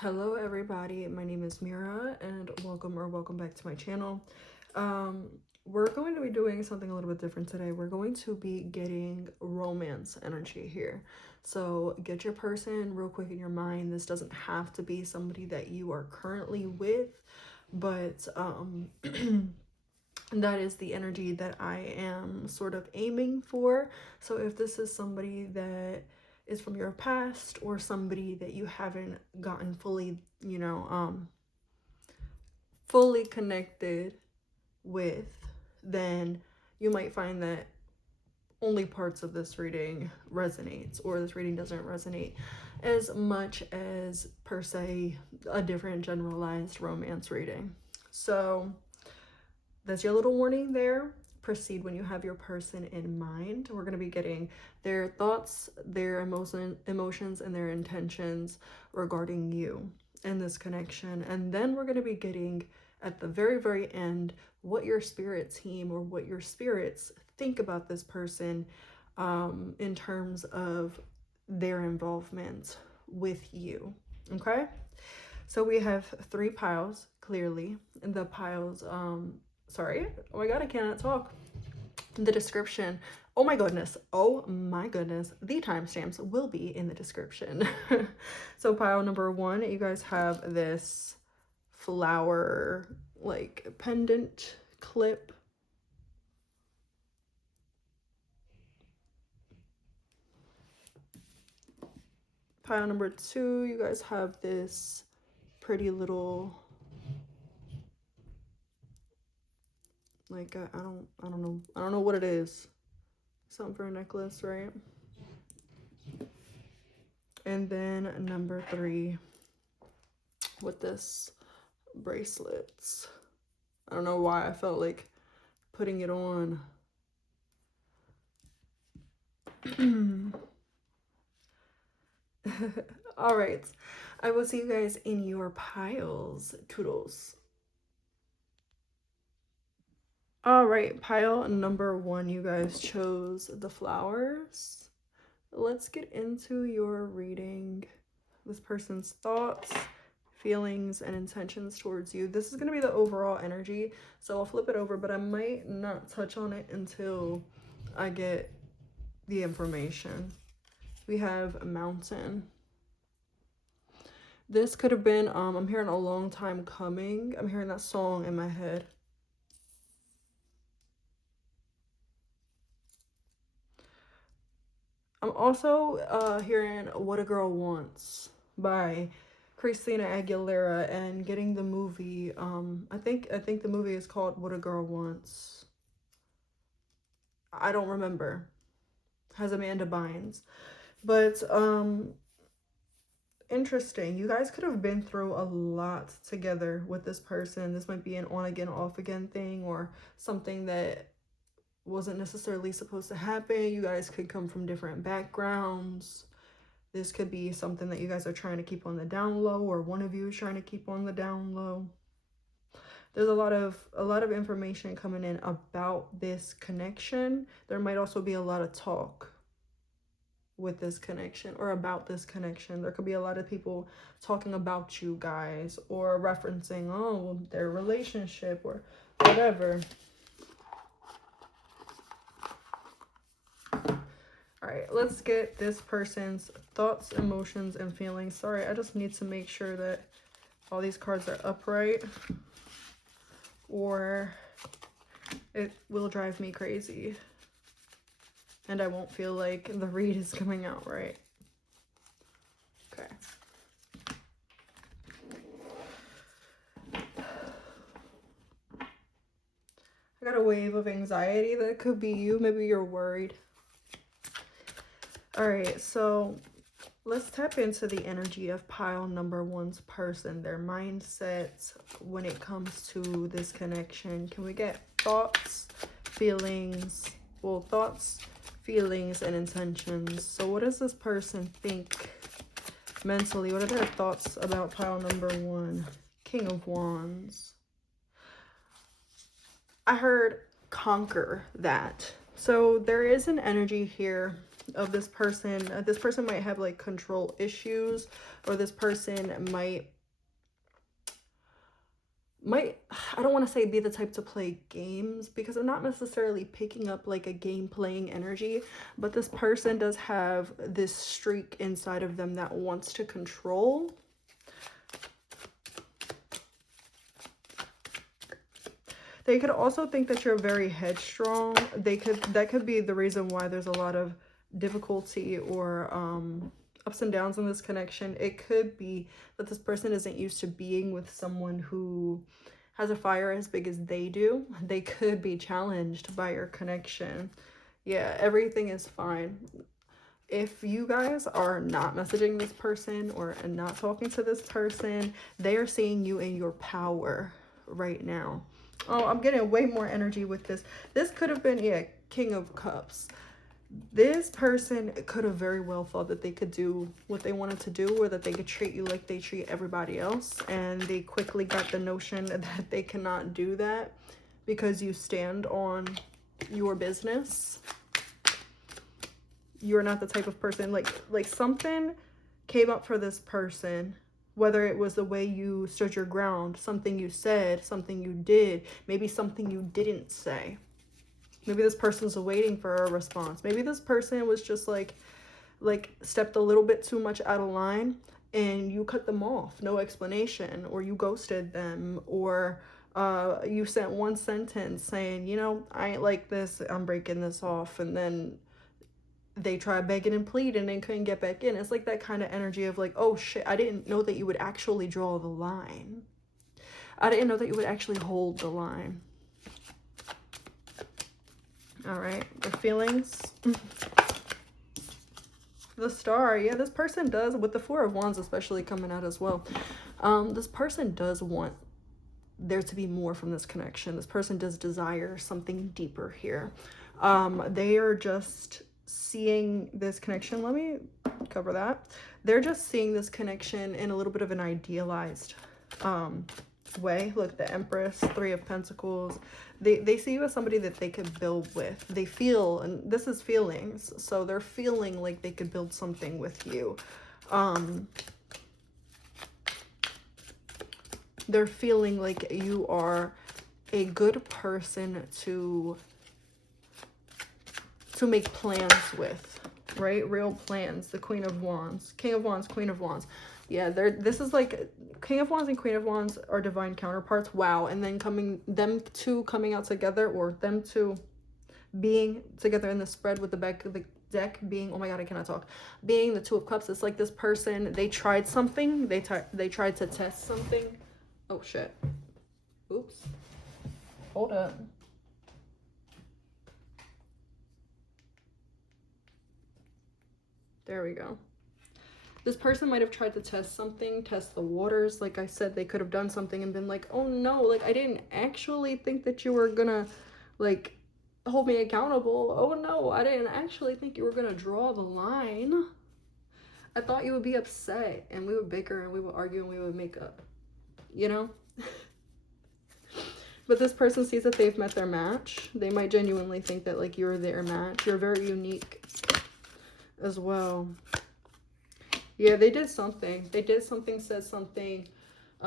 Hello everybody, my name is Mira and welcome back to my channel. We're going to be doing something a little bit different today. We're going to be getting romance energy here. So get your person real quick in your mind. This doesn't have to be somebody that you are currently with, but that is the energy that I am sort of aiming for. So if this is somebody that is from your past or somebody that you haven't gotten fully, fully connected with, then you might find that only parts of this reading resonates, or this reading doesn't resonate as much as per se a different generalized romance reading. So that's your little warning there. Proceed when you have your person in mind. We're going to be getting their thoughts, their emotions, and their intentions regarding you and this connection. And then we're going to be getting at the very, very end what your spirit team or what your spirits think about this person in terms of their involvement with you. Okay? So we have 3 piles, clearly. And the piles, sorry, oh my god, I cannot talk. The description, oh my goodness, the timestamps will be in the description. So pile number 1, you guys have this flower like pendant clip. Pile number 2, you guys have this pretty little, like I don't know what it is. Something for a necklace, right? And then number 3 with this bracelets. I don't know why I felt like putting it on. All right, I will see you guys in your piles. Toodles. All right, pile number 1, you guys chose the flowers. Let's get into your reading. This person's thoughts, feelings, and intentions towards you. This is going to be the overall energy, so I'll flip it over, but I might not touch on it until I get the information. We have a mountain. This could have been, I'm hearing a long time coming. I'm hearing that song in my head. I'm also hearing What a Girl Wants by Christina Aguilera, and getting the movie. I think the movie is called What a Girl Wants. I don't remember. Has Amanda Bynes. But interesting. You guys could have been through a lot together with this person. This might be an on again, off again thing, or something that wasn't necessarily supposed to happen. You guys could come from different backgrounds. This could be something that you guys are trying to keep on the down low, or one of you is trying to keep on the down low. There's a lot of information coming in about this connection. There might also be a lot of talk with this connection, or about this connection. There could be a lot of people talking about you guys, or referencing, oh, their relationship or whatever. All right, let's get this person's thoughts, emotions, and feelings. Sorry, I just need to make sure that all these cards are upright, or it will drive me crazy and I won't feel like the read is coming out right. Okay. I got a wave of anxiety that could be you. Maybe you're worried. All right, so let's tap into the energy of pile number 1's person, their mindset when it comes to this connection. Can we get thoughts, feelings, thoughts, feelings, and intentions? So what does this person think mentally? What are their thoughts about pile number 1? King of Wands. I heard conquer that. So there is an energy here of this person. This person might have like control issues, or this person might I don't want to say be the type to play games, because I'm not necessarily picking up like a game playing energy, but this person does have this streak inside of them that wants to control. They could also think that you're very headstrong. That could be the reason why there's a lot of difficulty or ups and downs in this connection. It could be that this person isn't used to being with someone who has a fire as big as they do. They could be challenged by your connection. Yeah, everything is fine. If you guys are not messaging this person or not talking to this person, they are seeing you in your power right now. Oh, I'm getting way more energy with this. This could have been, yeah, King of Cups. This person could have very well thought that they could do what they wanted to do, or that they could treat you like they treat everybody else. And they quickly got the notion that they cannot do that because you stand on your business. You're not the type of person, like something came up for this person. Whether it was the way you stood your ground, something you said, something you did, maybe something you didn't say. Maybe this person's waiting for a response. Maybe this person was just like stepped a little bit too much out of line and you cut them off, no explanation, or you ghosted them, or you sent one sentence saying, you know, I ain't like this, I'm breaking this off, and then they tried begging and pleading and couldn't get back in. It's like that kind of energy of like, oh shit, I didn't know that you would actually draw the line. I didn't know that you would actually hold the line. All right, the feelings. The Star. Yeah, this person does, with the Four of Wands especially coming out as well. This person does want there to be more from this connection. This person does desire something deeper here. They are just seeing this connection. Let me cover that. They're just seeing this connection in a little bit of an idealized way. Look, the Empress, Three of Pentacles. They see you as somebody that they could build with. They feel, and this is feelings, so they're feeling like they could build something with you. They're feeling like you are a good person to make plans with, right? Real plans. The Queen of Wands, King of Wands, Queen of Wands. Yeah, this is like King of Wands and Queen of Wands are divine counterparts. Wow. And then them two coming out together, or them two being together in the spread with the back of the deck being, oh my god, I cannot talk, being the Two of Cups. It's like this person, they tried something, they tried to test something. Oh shit. Oops. Hold up. There we go. This person might have tried to test something, test the waters. Like I said, they could have done something and been like, oh no, like I didn't actually think that you were gonna like hold me accountable. Oh no, I didn't actually think you were gonna draw the line. I thought you would be upset and we would bicker and we would argue and we would make up, you know? But this person sees that they've met their match. They might genuinely think that like you're their match. You're very unique as well. Yeah, they did something. They did something, said something.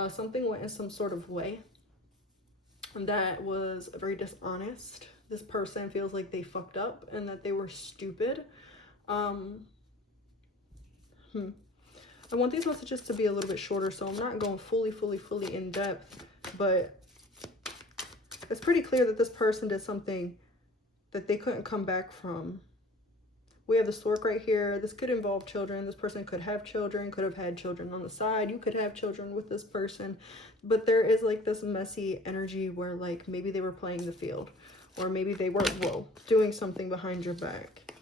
Something went in some sort of way that was very dishonest. This person feels like they fucked up and that they were stupid. I want these messages to be a little bit shorter, so I'm not going fully in depth. But it's pretty clear that this person did something that they couldn't come back from. We have the Stork right here. This could involve children. This person could have children, could have had children on the side. You could have children with this person. But there is like this messy energy where like maybe they were playing the field. Or maybe they were, doing something behind your back.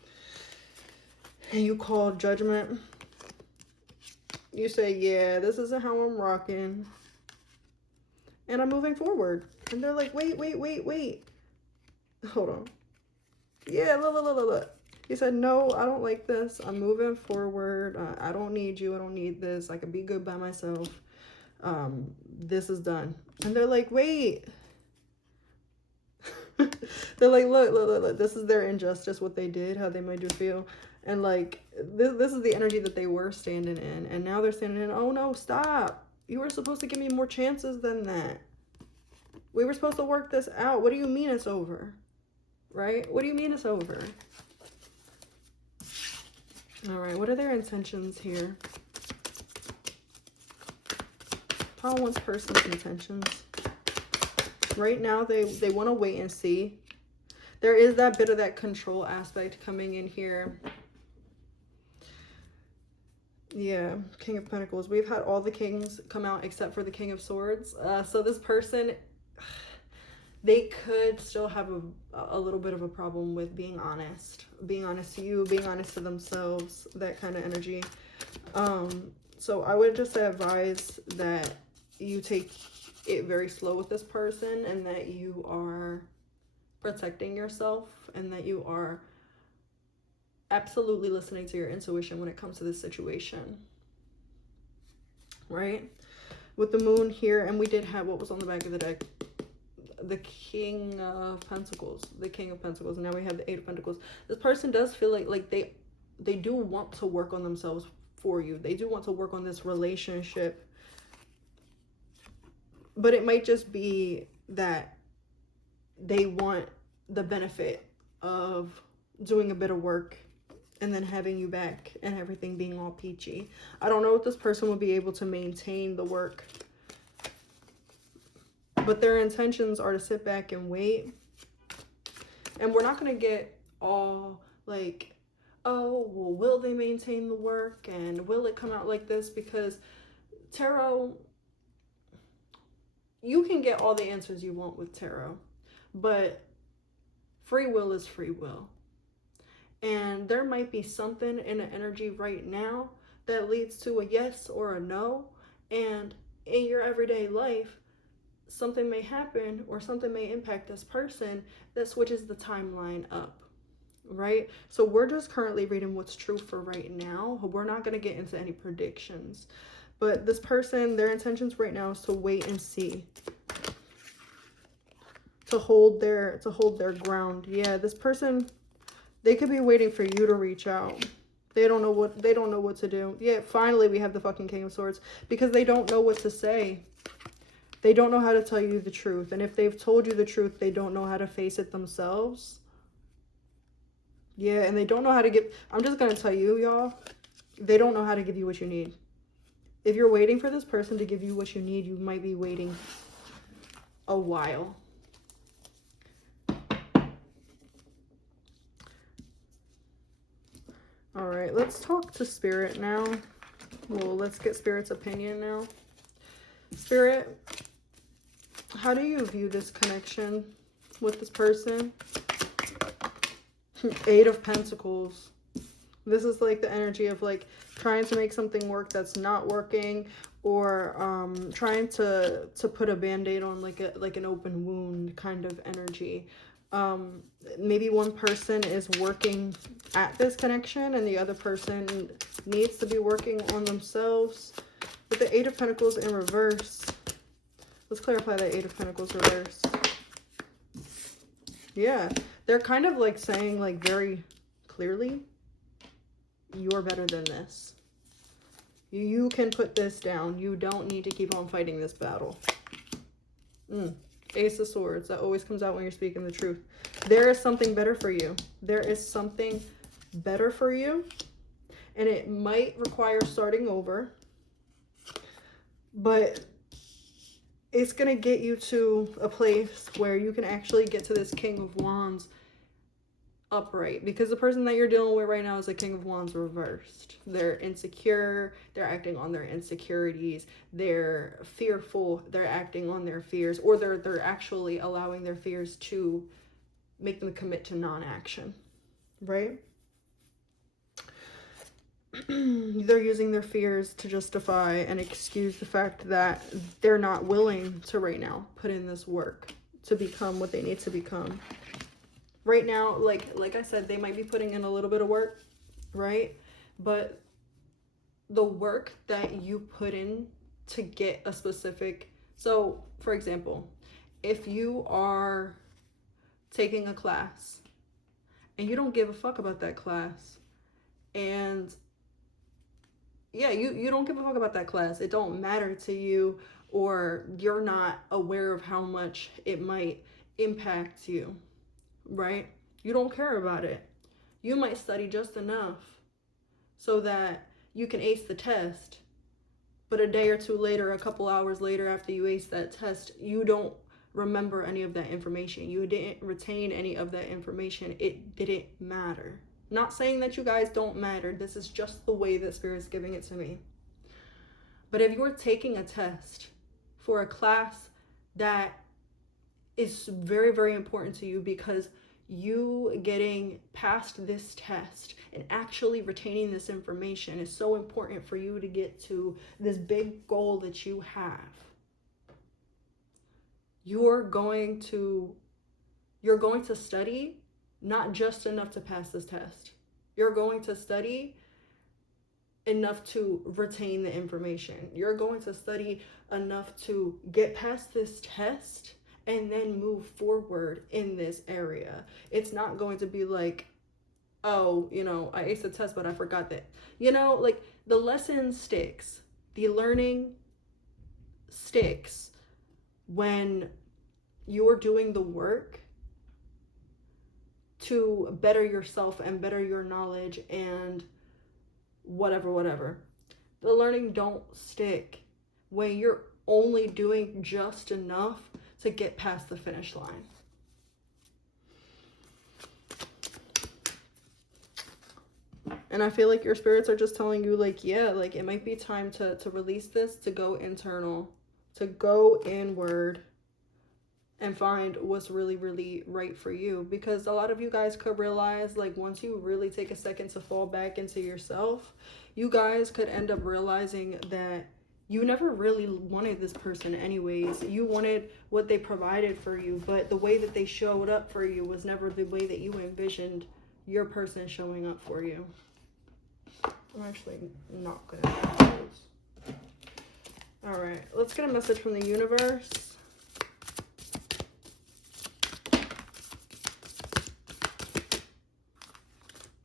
And you call judgment. You say, yeah, this isn't how I'm rocking. And I'm moving forward. And they're like, wait. Hold on. Yeah, look. He said, no, I don't like this. I'm moving forward. I don't need you. I don't need this. I can be good by myself. This is done. And they're like, wait. They're like, look. This is their injustice, what they did, how they made you feel. And like this is the energy that they were standing in, and now they're standing in, oh no, stop. You were supposed to give me more chances than that. We were supposed to work this out. What do you mean it's over? Right? What do you mean it's over? All right, what are their intentions here? How one person's intentions? Right now, they want to wait and see. There is that bit of that control aspect coming in here. Yeah, King of Pentacles. We've had all the kings come out except for the King of Swords. So this person, they could still have a little bit of a problem with being honest to you, being honest to themselves, that kind of energy. So I would just advise that you take it very slow with this person, and that you are protecting yourself, and that you are absolutely listening to your intuition when it comes to this situation, right? With the moon here, and we did have, what was on the back of the deck? The King of Pentacles, the King of Pentacles. And now we have the Eight of Pentacles. This person does feel like they do want to work on themselves for you. They do want to work on this relationship, but it might just be that they want the benefit of doing a bit of work and then having you back and everything being all peachy. I don't know if this person will be able to maintain the work, but their intentions are to sit back and wait. And we're not going to get all like, oh, well, will they maintain the work and will it come out like this? Because tarot, you can get all the answers you want with tarot, but free will is free will. And there might be something in the energy right now that leads to a yes or a no. And in your everyday life, something may happen or something may impact this person that switches the timeline up, right? So we're just currently reading what's true for right now. We're not going to get into any predictions. But this person, their intentions right now is to wait and see. To hold their ground. Yeah, this person, they could be waiting for you to reach out. They don't know what to do. Yeah, finally we have the fucking King of Swords, because they don't know what to say. They don't know how to tell you the truth. And if they've told you the truth, they don't know how to face it themselves. Yeah, and they don't know how to give, I'm just going to tell you, y'all, they don't know how to give you what you need. If you're waiting for this person to give you what you need, you might be waiting a while. All right, let's talk to Spirit now. Well, let's get Spirit's opinion now. Spirit, how do you view this connection with this person? Eight of Pentacles. This is like the energy of like trying to make something work that's not working, or trying to put a band-aid on like an open wound kind of energy. Maybe one person is working at this connection and the other person needs to be working on themselves. With the Eight of Pentacles in reverse, let's clarify that Eight of Pentacles reverse. Yeah, they're kind of like saying like very clearly, you're better than this. You can put this down. You don't need to keep on fighting this battle. Ace of Swords. That always comes out when you're speaking the truth. There is something better for you. There is something better for you. And it might require starting over. But it's going to get you to a place where you can actually get to this King of Wands upright, because the person that you're dealing with right now is a King of Wands reversed. They're insecure, they're acting on their insecurities, they're fearful, they're acting on their fears, or they're actually allowing their fears to make them commit to non-action, right? They're using their fears to justify and excuse the fact that they're not willing to right now put in this work to become what they need to become. Right now, like I said, they might be putting in a little bit of work, right? But the work that you put in to get a specific... So, for example, if you are taking a class and you don't give a fuck about that class, And yeah, you don't give a fuck about that class. It don't matter to you, or you're not aware of how much it might impact you, right? You don't care about it. You might study just enough so that you can ace the test, but a day or two later, a couple hours later after you ace that test, you don't remember any of that information. You didn't retain any of that information. It didn't matter. Not saying that you guys don't matter. This is just the way that Spirit's giving it to me. But if you're taking a test for a class that is very, very important to you, because you getting past this test and actually retaining this information is so important for you to get to this big goal that you have, you're going to study not just enough to pass this test. You're going to study enough to retain the information. You're going to study enough to get past this test and then move forward in this area. It's not going to be like, oh, I aced the test, but I forgot that. Like, the lesson sticks. The learning sticks when you're doing the work to better yourself and better your knowledge and whatever. The learning don't stick when you're only doing just enough to get past the finish line. And I feel like your spirits are just telling you, like, yeah, like, it might be time to release this, to go internal, to go inward and find what's really, really right for you. Because a lot of you guys could realize, like, once you really take a second to fall back into yourself, you guys could end up realizing that you never really wanted this person anyways. You wanted what they provided for you, but the way that they showed up for you was never the way that you envisioned your person showing up for you. I'm actually not gonna have those. All right, let's get a message from the universe.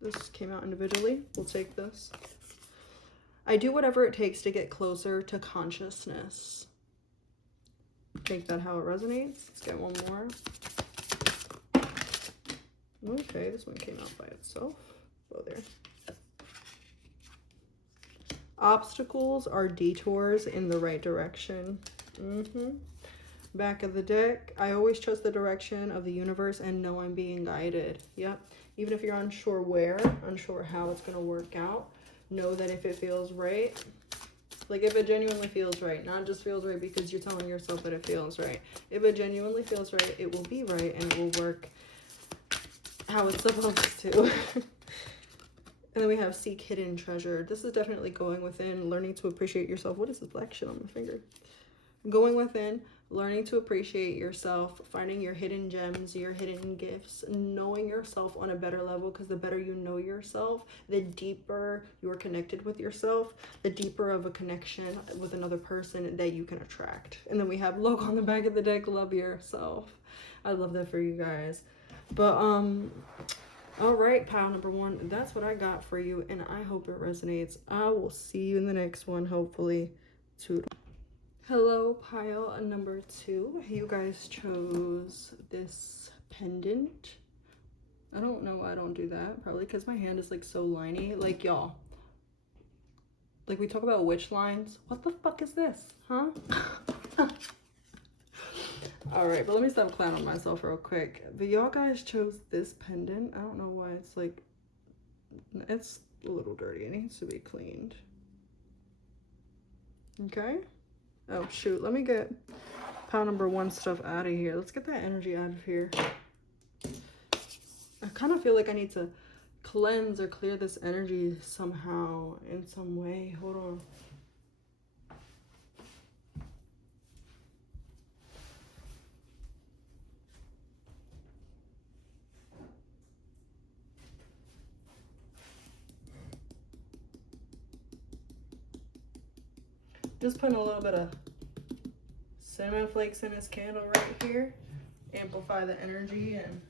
This came out individually. We'll take this. I do whatever it takes to get closer to consciousness. Take that how it resonates. Let's get one more. Okay, this one came out by itself. Oh, there. Obstacles are detours in the right direction. Back of the deck. I always trust the direction of the universe and know I'm being guided. Yep. Even if you're unsure where, unsure how it's going to work out, know that if it feels right, like if it genuinely feels right, not just feels right because you're telling yourself that it feels right. If it genuinely feels right, it will be right and it will work how it's supposed to. And then we have seek hidden treasure. This is definitely going within, learning to appreciate yourself. What is this black shit on my finger? Going within, learning to appreciate yourself, finding your hidden gems, your hidden gifts, knowing yourself on a better level, because the better you know yourself, the deeper you're connected with yourself, the deeper of a connection with another person that you can attract. And then we have look on the back of the deck, love yourself. I love that for you guys. But all right, pile number one, that's what I got for you, and I hope it resonates. I will see you in the next one, hopefully. Toodle. Hello, pile number two. You guys chose this pendant. I don't know why I don't do that. Probably because my hand is like so liney. Like, y'all, like, we talk about witch lines. What the fuck is this, huh? All right, but let me stop clowning myself real quick. But y'all guys chose this pendant. I don't know why it's like, it's a little dirty. It needs to be cleaned. Okay. Oh, shoot. Let me get pile number one stuff out of here. Let's get that energy out of here. I kind of feel like I need to cleanse or clear this energy somehow, in some way. Hold on. Just putting a little bit of cinnamon flakes in this candle right here. Amplify the energy and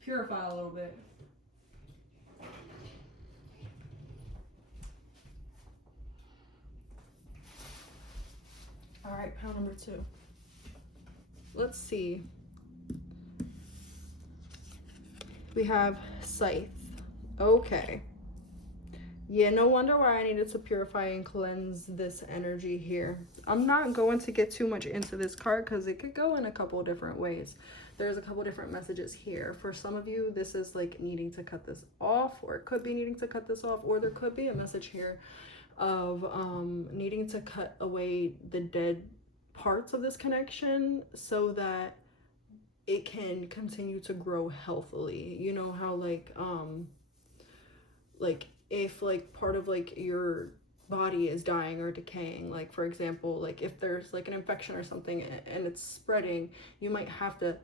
purify a little bit. All right, pile number 2. Let's see. We have Scythe. Okay. Yeah, no wonder why I needed to purify and cleanse this energy here. I'm not going to get too much into this card because it could go in a couple of different ways. There's a couple different messages here. For some of you, this is like needing to cut this off, or it could be needing to cut this off, or there could be a message here of needing to cut away the dead parts of this connection so that it can continue to grow healthily. You know how like if like part of like your body is dying or decaying, like for example, like if there's like an infection or something and it's spreading, you might have to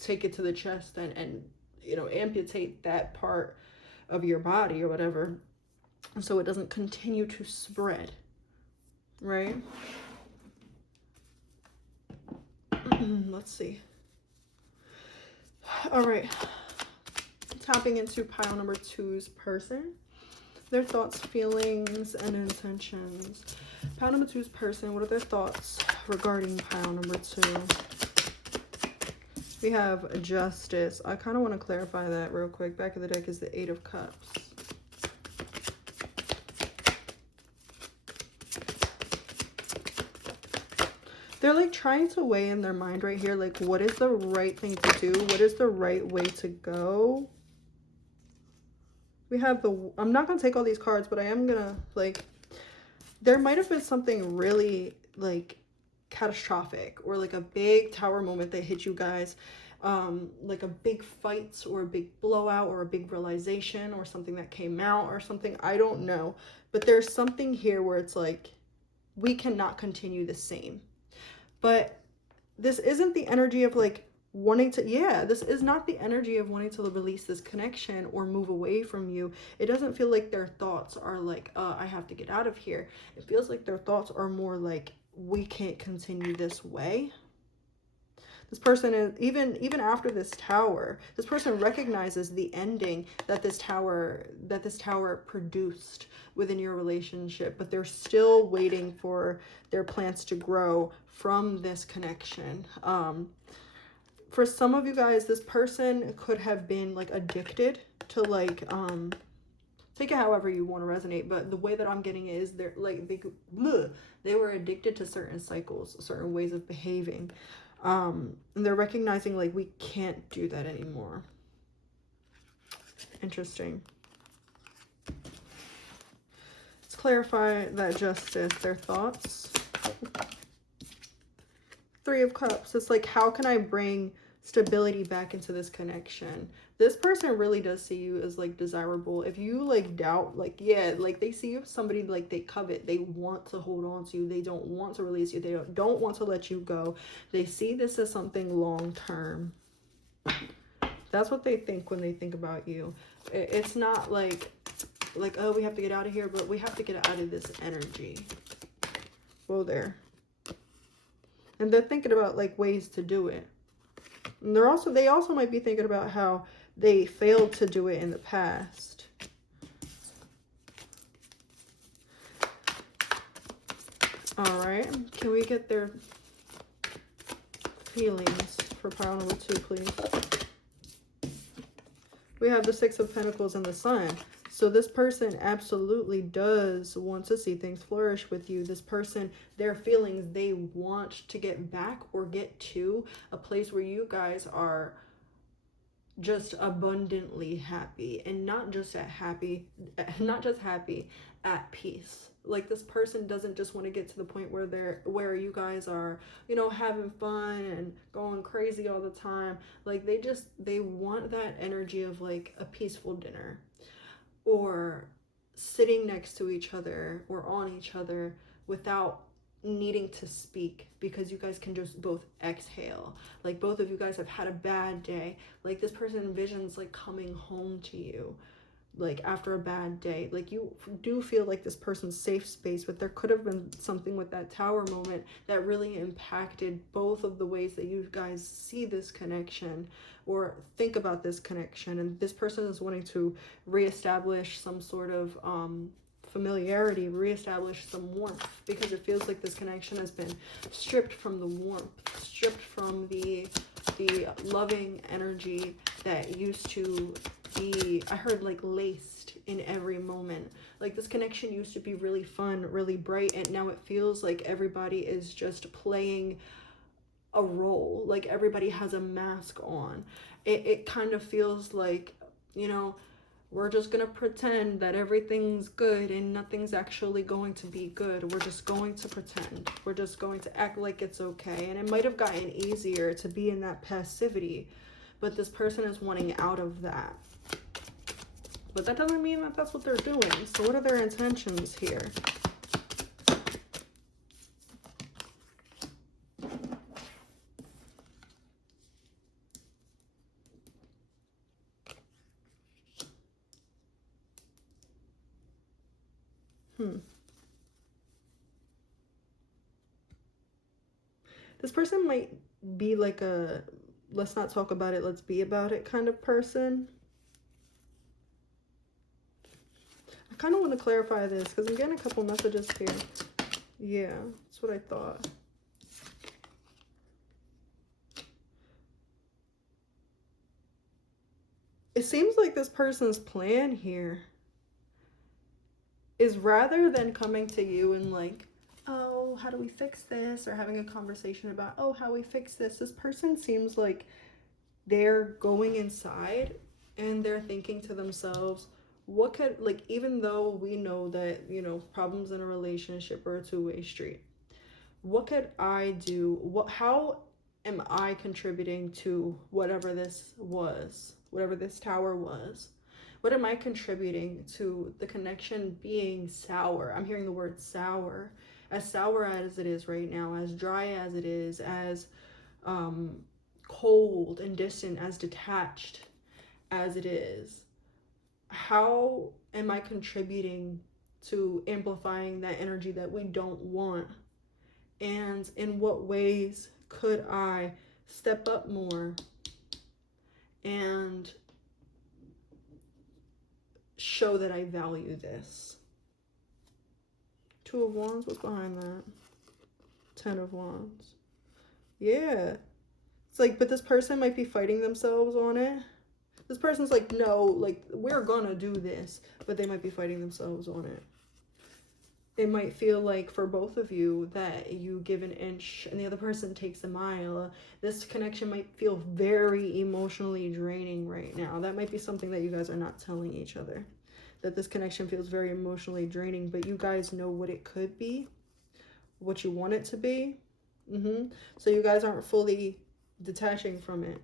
take it to the chest and you know, amputate that part of your body or whatever so it doesn't continue to spread, right? Let's see. All right, tapping into pile number 2's person, their thoughts, feelings, and intentions. Pile number 2's person, what are their thoughts regarding pile number 2? We have Justice. I kind of want to clarify that real quick. Back of the deck is the 8 of Cups. They're like trying to weigh in their mind right here, like what is the right thing to do? What is the right way to go? We have the, I'm not going to take all these cards, but I am going to, like, there might have been something really, like, catastrophic or, like, a big tower moment that hit you guys. Like a big fight or a big blowout or a big realization or something that came out or something. I don't know. But there's something here where it's like, we cannot continue the same. But this isn't the energy of, like, wanting to, this is not the energy of wanting to release this connection or move away from you. It doesn't feel like their thoughts are like, I have to get out of here. It feels like their thoughts are more like, we can't continue this way. This person is, even after this tower, this person recognizes the ending that this tower produced within your relationship, but they're still waiting for their plants to grow from this connection. For some of you guys, this person could have been like addicted to like, take it however you want to resonate, but the way that I'm getting it is they're like, they were addicted to certain cycles, certain ways of behaving. And they're recognizing like, we can't do that anymore. Interesting. Let's clarify that Justice, their thoughts. 3 of Cups. It's like, how can I bring stability back into this connection? This person really does see you as like desirable. If you like doubt, like, like they see you as somebody like they covet, they want to hold on to you, they don't want to release you, they don't want to let you go. They see this as something long term. That's what they think when they think about you. It's not like, oh, we have to get out of here, but we have to get out of this energy. Whoa there. And they're thinking about like ways to do it. And they also might be thinking about how they failed to do it in the past. All right. Can we get their feelings for pile number 2, please? We have the 6 of Pentacles and the Sun. So this person absolutely does want to see things flourish with you. This person, their feelings, they want to get back or get to a place where you guys are just abundantly happy, and not just happy, at peace. Like this person doesn't just want to get to the point where you guys are, you know, having fun and going crazy all the time. Like they want that energy of like a peaceful dinner, or sitting next to each other or on each other without needing to speak, because you guys can just both exhale. Like both of you guys have had a bad day. Like this person envisions like coming home to you like after a bad day. Like you do feel like this person's safe space, but there could have been something with that tower moment that really impacted both of the ways that you guys see this connection or think about this connection. And this person is wanting to reestablish some sort of familiarity, reestablish some warmth, because it feels like this connection has been stripped from the warmth, stripped from the loving energy that used to be, I heard like laced in every moment. Like this connection used to be really fun, really bright, and now it feels like everybody is just playing a role, like everybody has a mask on. It kind of feels like, you know, we're just gonna pretend that everything's good and nothing's actually going to be good. We're just going to pretend. We're just going to act like it's okay. And it might have gotten easier to be in that passivity, but this person is wanting out of that. But that doesn't mean that that's what they're doing. So what are their intentions here? This person might be like a let's not talk about it, let's be about it kind of person. I kind of want to clarify this because I'm getting a couple messages here. Yeah, that's what I thought. It seems like this person's plan here is, rather than coming to you and like, oh, how do we fix this? Or having a conversation about, oh, how we fix this person seems like they're going inside and they're thinking to themselves, what could, like, even though we know that, you know, problems in a relationship are a two-way street, what could I do? How am I contributing to whatever this was, whatever this tower was? What am I contributing to the connection being sour? I'm hearing the word sour. As sour as it is right now, as dry as it is, as cold and distant, as detached as it is. How am I contributing to amplifying that energy that we don't want? And in what ways could I step up more and show that I value this? Two of Wands, what's behind that? 10 of Wands. Yeah. It's like, but this person might be fighting themselves on it. This person's like, no, like, we're gonna do this, but they might be fighting themselves on it. It might feel like for both of you that you give an inch and the other person takes a mile. This connection might feel very emotionally draining right now. That might be something that you guys are not telling each other. That this connection feels very emotionally draining, but you guys know what it could be, what you want it to be. So you guys aren't fully detaching from it,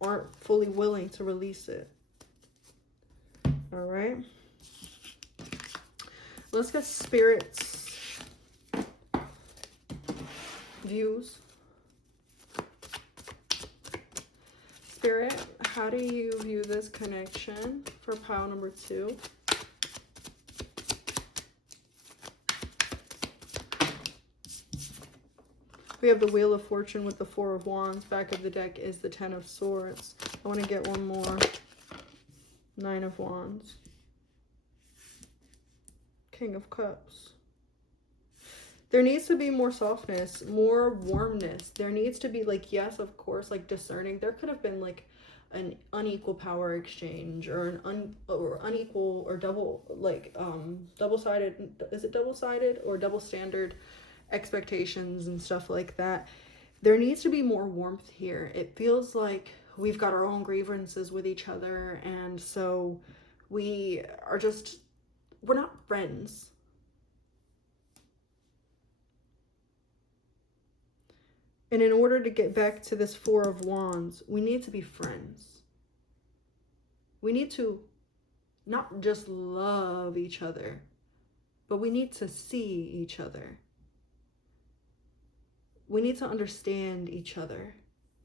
aren't fully willing to release it. All right. Let's get Spirit's views. Spirit, how do you view this connection for pile number 2? We have the Wheel of Fortune with the 4 of Wands. Back of the deck is the 10 of Swords. I want to get one more. 9 of Wands. King of Cups. There needs to be more softness, more warmness. There needs to be, like, yes, of course, like, discerning. There could have been, like, an unequal power exchange, or an unequal or double, like, double-sided, is it double-sided or double standard expectations and stuff like that. There needs to be more warmth here. It feels like we've got our own grievances with each other, and so we are just, we're not friends. And in order to get back to this 4 of Wands, we need to be friends. We need to not just love each other, but we need to see each other. We need to understand each other.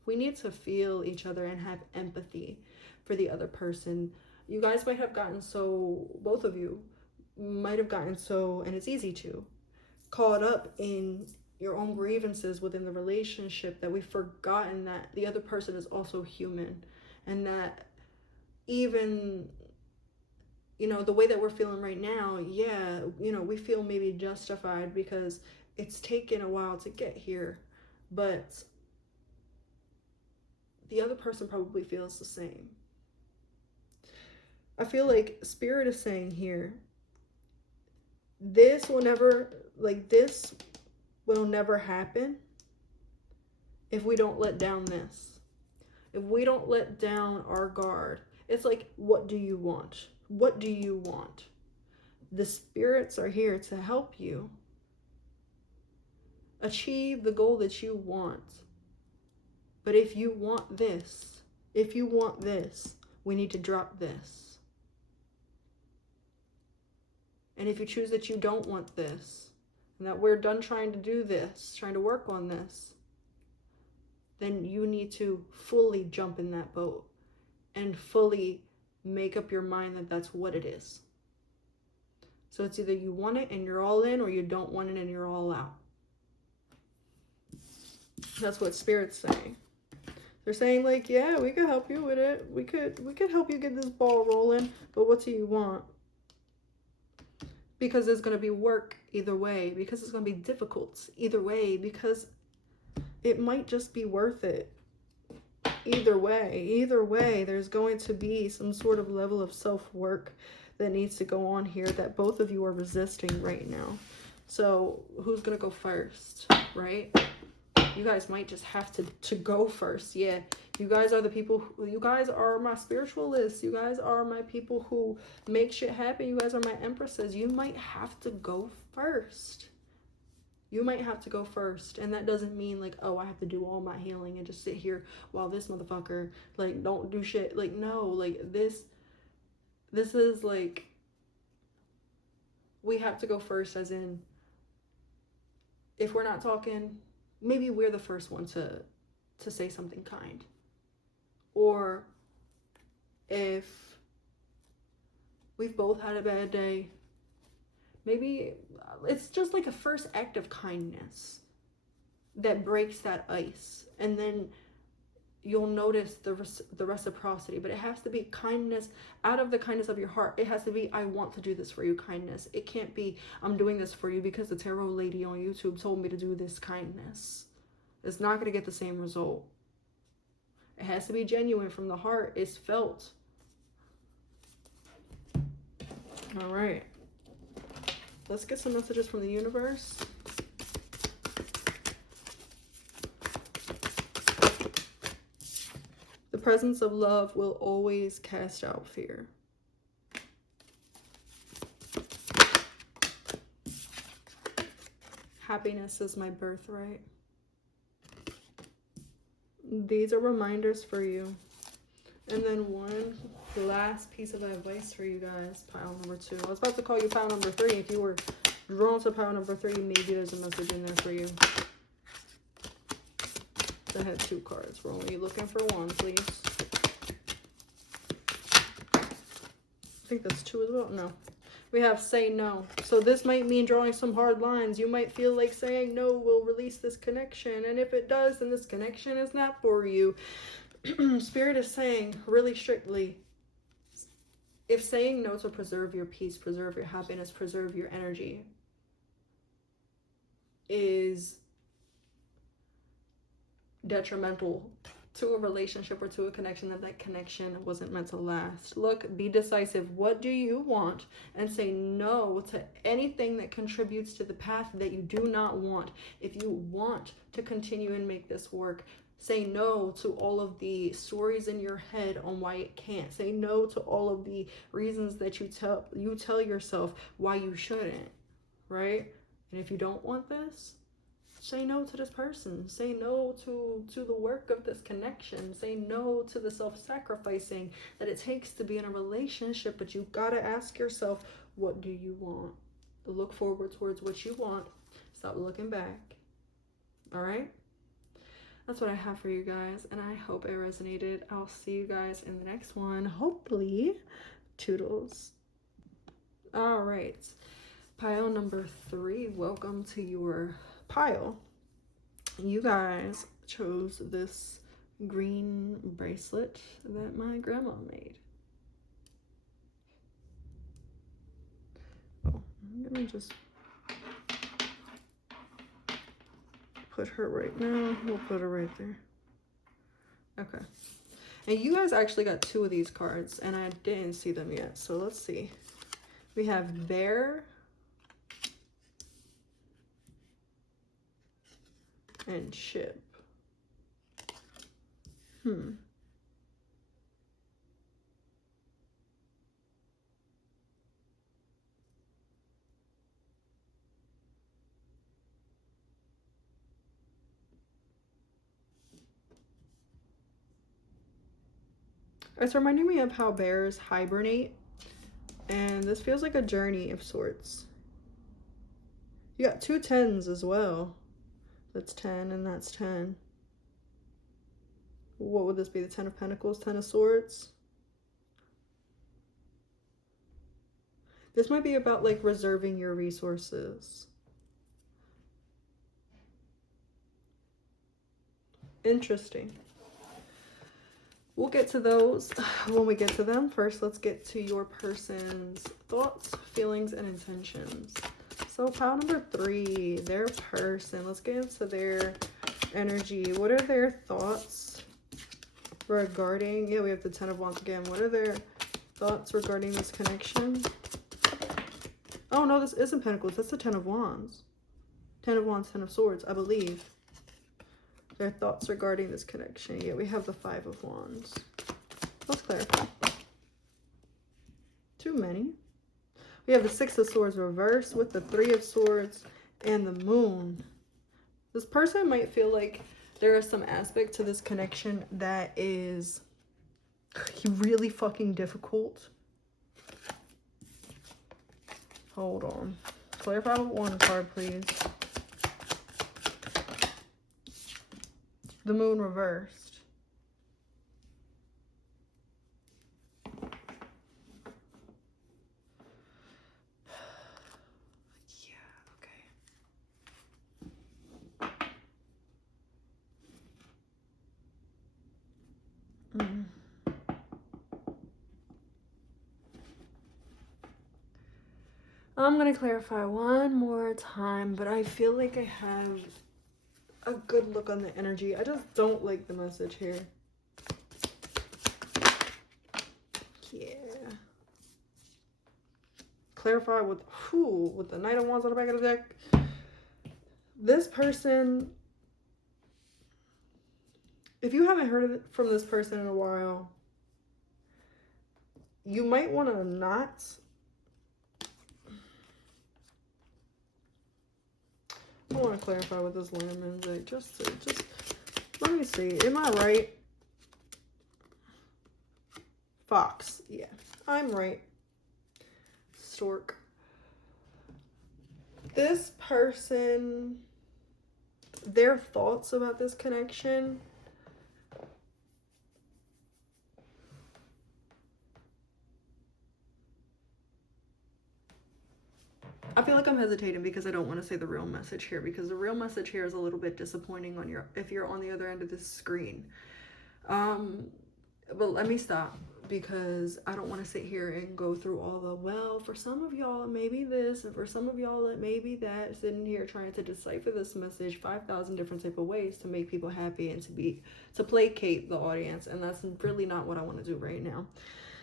We need to feel each other and have empathy for the other person. You guys might have gotten so, both of you might have gotten so, and it's easy to, caught up in your own grievances within the relationship that we've forgotten that the other person is also human, and that even you know, the way that we're feeling right now, yeah, you know, we feel maybe justified because it's taken a while to get here, but the other person probably feels the same. I feel like Spirit is saying here, this will never, like, this will never happen if we don't let down this. If we don't let down our guard. It's like, what do you want? What do you want? The spirits are here to help you achieve the goal that you want. But if you want this, we need to drop this. And if you choose that you don't want this, and that we're done trying to do this, trying to work on this, then you need to fully jump in that boat and fully make up your mind that that's what it is. So it's either you want it and you're all in, or you don't want it and you're all out. That's what Spirit's saying. They're saying, like, yeah, we could help you with it. We could help you get this ball rolling, but what do you want? Because there's going to be work either way, because it's going to be difficult either way, because it might just be worth it. Either way, there's going to be some sort of level of self-work that needs to go on here that both of you are resisting right now. So who's going to go first, right? You guys might just have to go first. Yeah, you guys are the people, you guys are my spiritualists. You guys are my people who make shit happen. You guys are my empresses. You might have to go first. You might have to go first. And that doesn't mean like, oh, I have to do all my healing and just sit here while this motherfucker, like, don't do shit. Like, no, like, this is like, we have to go first, as in, if we're not talking, maybe we're the first one to say something kind. Or if we've both had a bad day, maybe it's just like a first act of kindness that breaks that ice. And then you'll notice the reciprocity. But it has to be kindness out of the kindness of your heart. It has to be, I want to do this for you kindness. It can't be, I'm doing this for you because the tarot lady on YouTube told me to do this kindness. It's not going to get the same result. It has to be genuine from the heart. It's felt. All right. Let's get some messages from the universe. The presence of love will always cast out fear. Happiness is my birthright. These are reminders for you. And then one last piece of advice for you guys, pile number 2. I was about to call you pile number 3. If you were drawn to pile number 3, maybe there's a message in there for you. I had 2 cards. We're only looking for 1, please. I think that's 2 as well. No. We have say no. So this might mean drawing some hard lines. You might feel like saying no will release this connection. And if it does, then this connection is not for you. Spirit is saying really strictly, if saying no to preserve your peace, preserve your happiness, preserve your energy is detrimental to a relationship or to a connection, that connection wasn't meant to last. Look, be decisive. What do you want? And say no to anything that contributes to the path that you do not want. If you want to continue and make this work, say no to all of the stories in your head on why it can't. Say no to all of the reasons that you tell yourself why you shouldn't, right? And if you don't want this, say no to this person. Say no to the work of this connection. Say no to the self-sacrificing that it takes to be in a relationship. But you gotta ask yourself, what do you want? Look forward towards what you want. Stop looking back. All right? That's what I have for you guys, and I hope it resonated. I'll see you guys in the next one. Hopefully. Toodles. All right. Pile number 3. Welcome to your pile. You guys chose this green bracelet that my grandma made. I'm gonna just put her right now. We'll put her right there. Okay. And you guys actually got 2 of these cards, and I didn't see them yet. So let's see. We have Bear and Ship. It's reminding me of how bears hibernate, and this feels like a journey of sorts. You got 2 10s as well. That's 10 and that's 10. What would this be? The 10 of Pentacles, 10 of Swords? This might be about like reserving your resources. Interesting. We'll get to those when we get to them. First, let's get to your person's thoughts, feelings, and intentions. So pile number 3, their person. Let's get into their energy. What are their thoughts regarding, yeah, we have the 10 of Wands again. What are their thoughts regarding this connection? Oh no, this isn't Pentacles. That's the 10 of Wands. 10 of Wands, 10 of Swords, I believe. Their thoughts regarding this connection. Yeah, we have the 5 of Wands. Let's clarify. Too many. We have the 6 of Swords reversed with the 3 of Swords and the Moon. This person might feel like there is some aspect to this connection that is really fucking difficult. Hold on. Clarify with 1 card, please. The Moon reversed. Yeah, okay. I'm going to clarify one more time, but I feel like I have a good look on the energy. I just don't like the message here. Yeah. Clarify with the Knight of Wands on the back of the deck. This person, if you haven't heard from this person in a while, you might want to not. I want to clarify with this Lemons. Like, just let me see. Am I right? Fox. Yeah, I'm right. Stork. This person, their thoughts about this connection. I feel like I'm hesitating because I don't want to say the real message here, because the real message here is a little bit disappointing on if you're on the other end of this screen. But let me stop, because I don't want to sit here and go through all the, well, for some of y'all it may be this, and for some of y'all it may be that, sitting here trying to decipher this message 5,000 different type of ways to make people happy and to placate the audience, and that's really not what I want to do right now.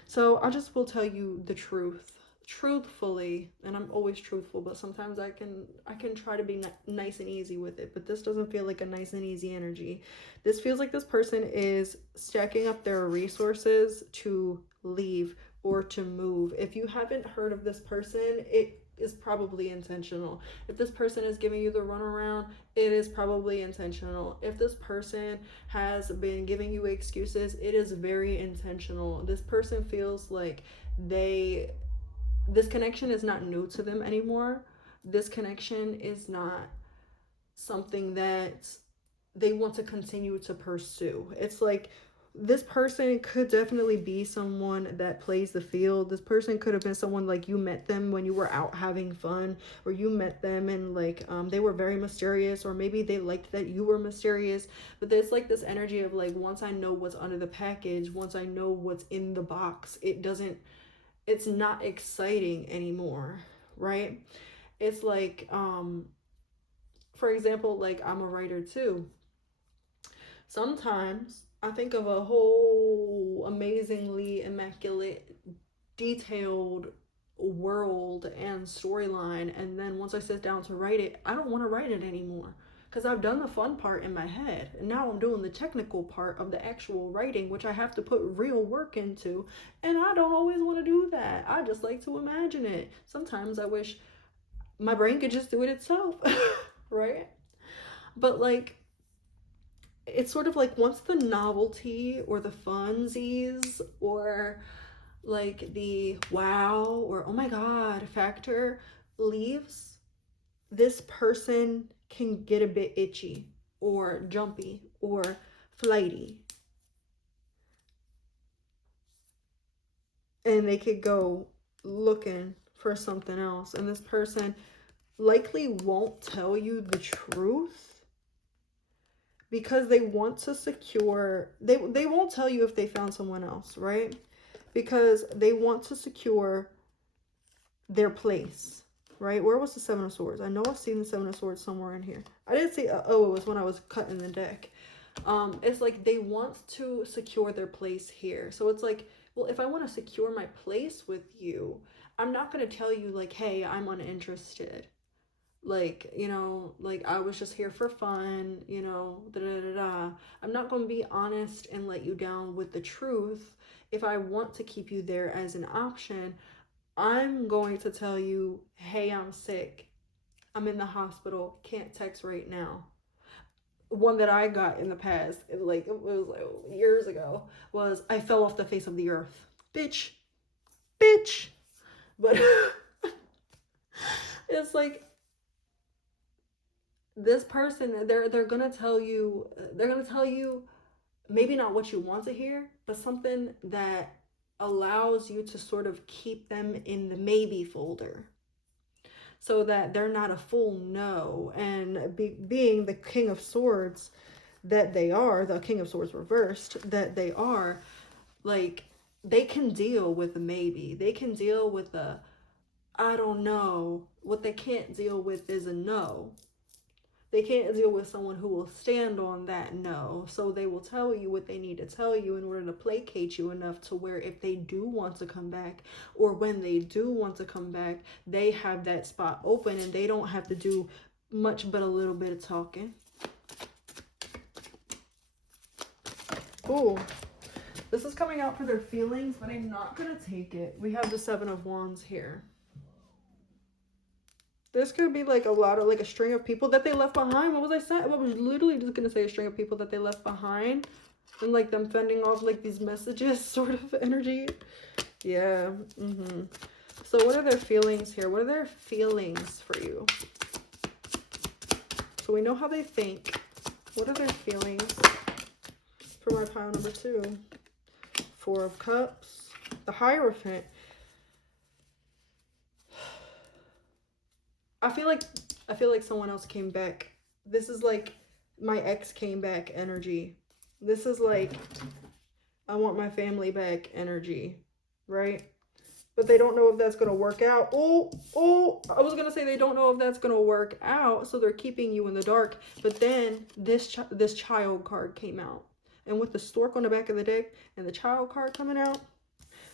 So I just will tell you the truth. Truthfully, and I'm always truthful, but sometimes I can try to be nice and easy with it, but this doesn't feel like a nice and easy energy. This feels like this person is stacking up their resources to leave or to move. If you haven't heard of this person, it is probably intentional. If this person is giving you the runaround, it is probably intentional. If this person has been giving you excuses, it is very intentional. This person feels like this connection is not new to them anymore. This connection is not something that they want to continue to pursue. It's like this person could definitely be someone that plays the field. This person could have been someone like you met them when you were out having fun, or you met them and like they were very mysterious, or maybe they liked that you were mysterious. But there's like this energy of like, once I know what's under the package, once I know what's in the box, it's not exciting anymore, right? It's like, for example, like I'm a writer too. Sometimes I think of a whole amazingly immaculate, detailed world and storyline, and then once I sit down to write it, I don't want to write it anymore because I've done the fun part in my head, and now I'm doing the technical part of the actual writing, which I have to put real work into, and I don't always want to do that. I just like to imagine it. Sometimes I wish my brain could just do it itself. Right? But like, it's sort of like once the novelty or the funsies or like the wow or oh my god factor leaves, this person can get a bit itchy or jumpy or flighty, and they could go looking for something else, and this person likely won't tell you the truth because they want to secure, they won't tell you if they found someone else, right? Because they want to secure their place, right? Where was the Seven of Swords? I know I've seen the Seven of Swords somewhere in here. I didn't see, oh, it was when I was cutting the deck. It's like they want to secure their place here. So it's like, well, if I want to secure my place with you, I'm not going to tell you like, hey, I'm uninterested. Like, you know, like I was just here for fun, you know, da da da da. I'm not going to be honest and let you down with the truth. If I want to keep you there as an option, I'm going to tell you, hey, I'm sick. I'm in the hospital. Can't text right now. One that I got in the past, it was like years ago, was I fell off the face of the earth. Bitch. Bitch. But it's like, this person, they're gonna tell you, maybe not what you want to hear, but something that allows you to sort of keep them in the maybe folder so that they're not a full no. And being the King of Swords that they are, the King of Swords reversed that they are, like, they can deal with the maybe, they can deal with the I don't know. What they can't deal with is a no. They can't deal with someone who will stand on that no. So they will tell you what they need to tell you in order to placate you enough to where if they do want to come back, or when they do want to come back, they have that spot open and they don't have to do much but a little bit of talking. Ooh, this is coming out for their feelings, but I'm not going to take it. We have the Seven of Wands here. This could be like a lot of like a string of people that they left behind. What was I saying? I was literally just gonna say a string of people that they left behind, and like them fending off like these messages sort of energy. Yeah. So what are their feelings here? What are their feelings for you? So we know how they think. What are their feelings for my pile number 2? Four of Cups. The Hierophant. I feel like someone else came back. This is like my ex came back energy. This is like I want my family back energy, right? But they don't know if that's going to work out. Oh, I was going to say they don't know if that's going to work out, so they're keeping you in the dark. But then this child card came out. And with the stork on the back of the deck and the child card coming out,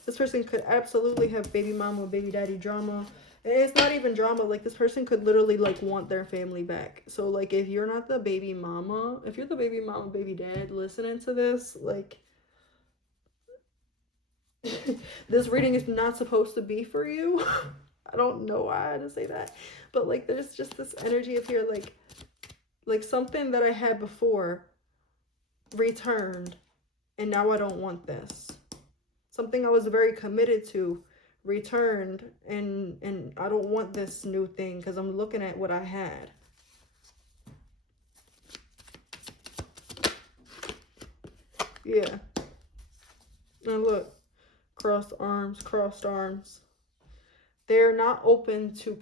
this person could absolutely have baby mama, baby daddy drama. It's not even drama. Like, this person could literally like want their family back. So like, if you're not the baby mama, if you're the baby mama, baby dad listening to this, like this reading is not supposed to be for you. I don't know why I had to say that, but like there's just this energy of here, like something that I had before returned, and now I don't want this. Something I was very committed to returned, and I don't want this new thing because I'm looking at what I had. Yeah. And look, crossed arms. They're not open to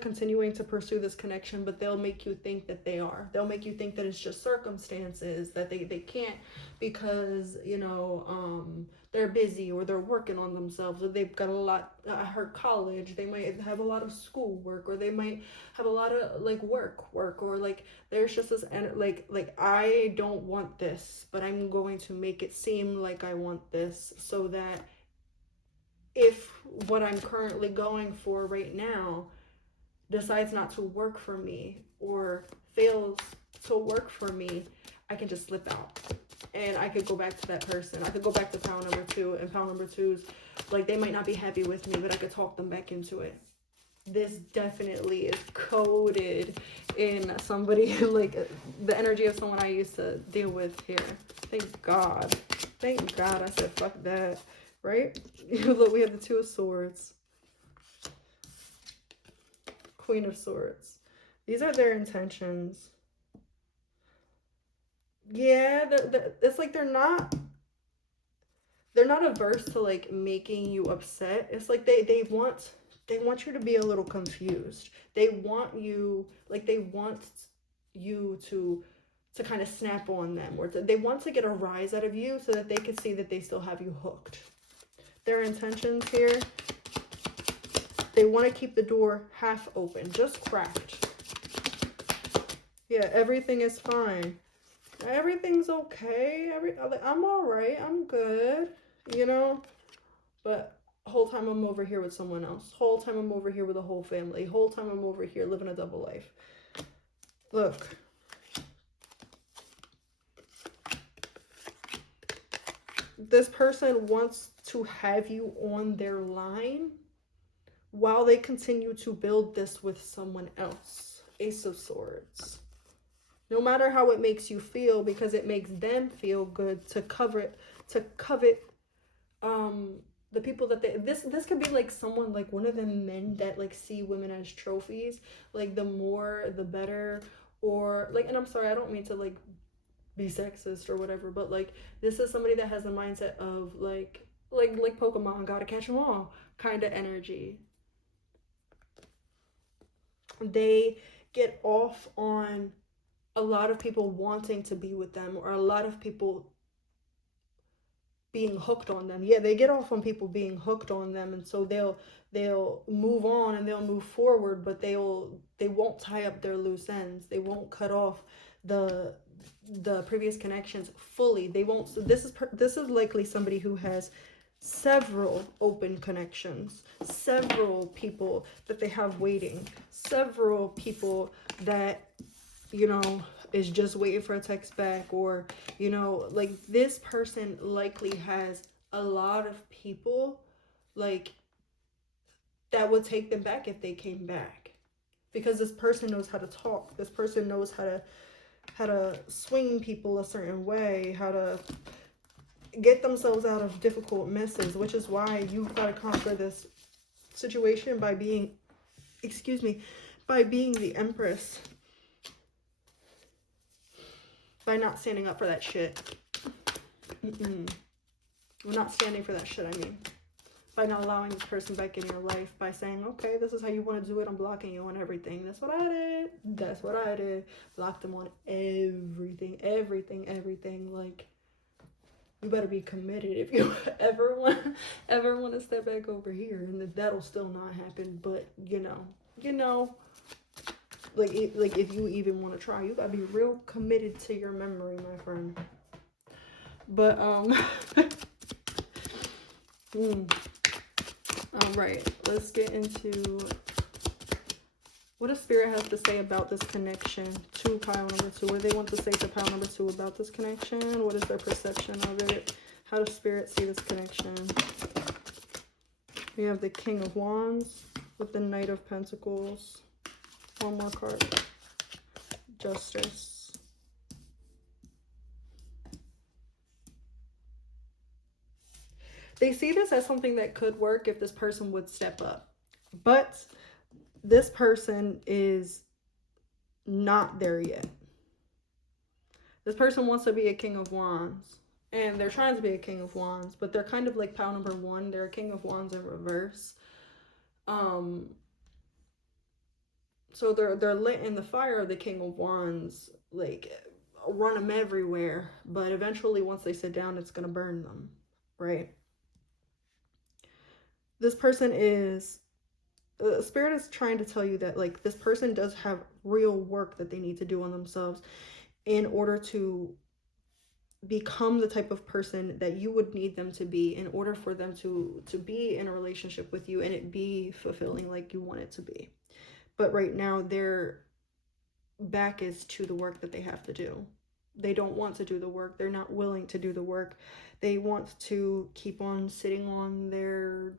continuing to pursue this connection, but they'll make you think that they are. They'll make you think that it's just circumstances, that they can't because, you know, they're busy, or they're working on themselves, or they've got a lot at her college, they might have a lot of schoolwork, or they might have a lot of like work, or like there's just this like I don't want this, but I'm going to make it seem like I want this, so that if what I'm currently going for right now decides not to work for me or fails to work for me, I can just slip out. And I could go back to that person. I could go back to pound number 2, and pound number 2's like, they might not be happy with me, but I could talk them back into it. This definitely is coded in somebody, like the energy of someone I used to deal with here. Thank God. Thank God I said fuck that, right? Look, we have the 2 of Swords. Queen of Swords. These are their intentions. Yeah, it's like they're not averse to like making you upset. It's like they want you to be a little confused. They want you to kind of snap on them, or they want to get a rise out of you so that they can see that they still have you hooked. Their intentions here, they want to keep the door half open, just cracked. Yeah, everything is fine. Everything's okay. I'm all right. I'm good, you know? But whole time I'm over here with someone else. Whole time I'm over here with a whole family. Whole time I'm over here living a double life. Look. This person wants to have you on their line while they continue to build this with someone else. Ace of Swords. No matter how it makes you feel, because it makes them feel good to covet the people that this could be like someone, like one of them men that like see women as trophies, like the more the better, or like, and I'm sorry, I don't mean to like be sexist or whatever, but like this is somebody that has a mindset of like Pokemon, gotta catch them all kind of energy. They get off on a lot of people wanting to be with them, or a lot of people being hooked on them. Yeah, they get off on people being hooked on them, and so they'll move on and they'll move forward, but they won't tie up their loose ends. They won't cut off the previous connections fully. They won't. So this is likely somebody who has several open connections, several people that they have waiting, several people that, you know, is just waiting for a text back, or, you know, like this person likely has a lot of people like that would take them back if they came back, because this person knows how to talk. This person knows how to swing people a certain way, how to get themselves out of difficult messes, which is why you've got to conquer this situation by being, by being the Empress. By not standing up for that shit. We're not standing for that shit, I mean. By not allowing this person back in your life. By saying, okay, this is how you want to do it. I'm blocking you on everything. That's what I did. Blocked them on everything. Like, you better be committed if you ever want to step back over here. And that'll still not happen. But, you know. Like if you even want to try, you gotta be real committed to your memory, my friend. But all right, let's get into what a spirit has to say about this connection to pile number 2. What do they want to say to pile number 2 about this connection? What is their perception of it? How does spirit see this connection? We have the King of Wands with the Knight of Pentacles. One more card. Justice. They see this as something that could work if this person would step up. But this person is not there yet. This person wants to be a King of Wands. And they're trying to be a King of Wands, but they're kind of like pile number 1. They're a King of Wands in reverse. So they're lit in the fire of the King of Wands, like run them everywhere, but eventually once they sit down, it's gonna burn them, right? this person is, Spirit is trying to tell you that like this person does have real work that they need to do on themselves in order to become the type of person that you would need them to be, in order for them to be in a relationship with you and it be fulfilling like you want it to be. But right now their back is to the work that they have to do. They don't want to do the work. They're not willing to do the work. They want to keep on sitting on their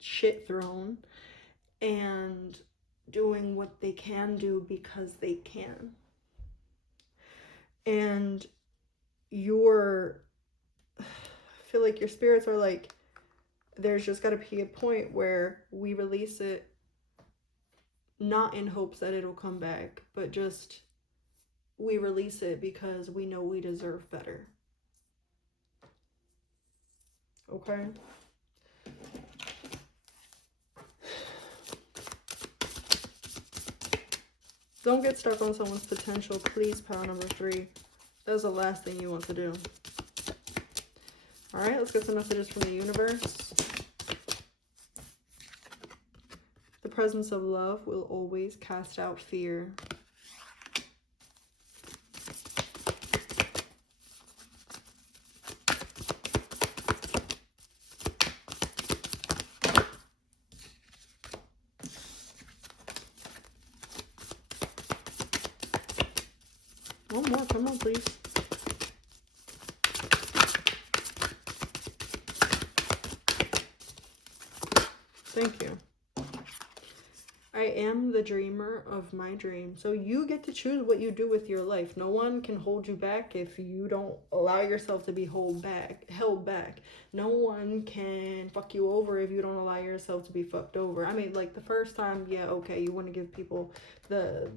shit throne and doing what they can do because they can. And I feel like your spirits are like, there's just got to be a point where we release it, not in hopes that it'll come back, but just we release it because we know we deserve better. Okay? Don't get stuck on someone's potential, please, pile number 3. That's the last thing you want to do. All right, let's get some messages from the universe. The presence of love will always cast out fear. One more, come on, please. Thank you. I am the dreamer of my dream. So you get to choose what you do with your life. No one can hold you back if you don't allow yourself to be held back. No one can fuck you over if you don't allow yourself to be fucked over. I mean, like the first time, yeah, okay, you want to give people the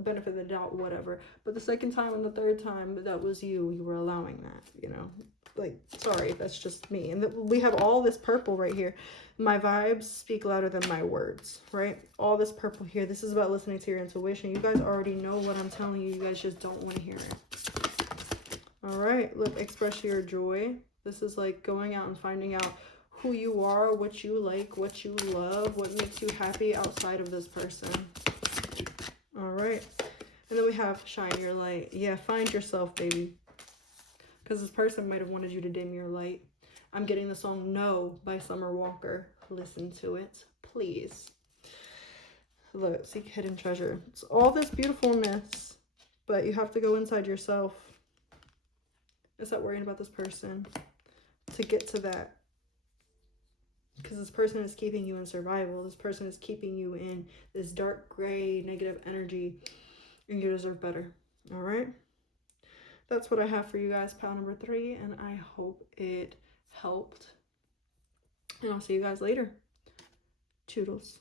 benefit of the doubt, whatever. But the second time and the third time, that was you. You were allowing that, you know. Like, sorry, that's just me. And we have all this purple right here. My vibes speak louder than my words, right? All this purple here. This is about listening to your intuition. You guys already know what I'm telling you. You guys just don't want to hear it. All right, look, express your joy. This is like going out and finding out who you are, what you like, what you love, what makes you happy outside of this person. All right. And then we have shine your light. Yeah, find yourself, baby. Because this person might have wanted you to dim your light. I'm getting the song No by Summer Walker. Listen to it, please. Look, seek hidden treasure. It's all this beautifulness, but you have to go inside yourself. Stop worrying about this person to get to that. Because this person is keeping you in survival. This person is keeping you in this dark, gray, negative energy. And you deserve better. All right? That's what I have for you guys, pile number 3, and I hope it helped. And I'll see you guys later. Toodles.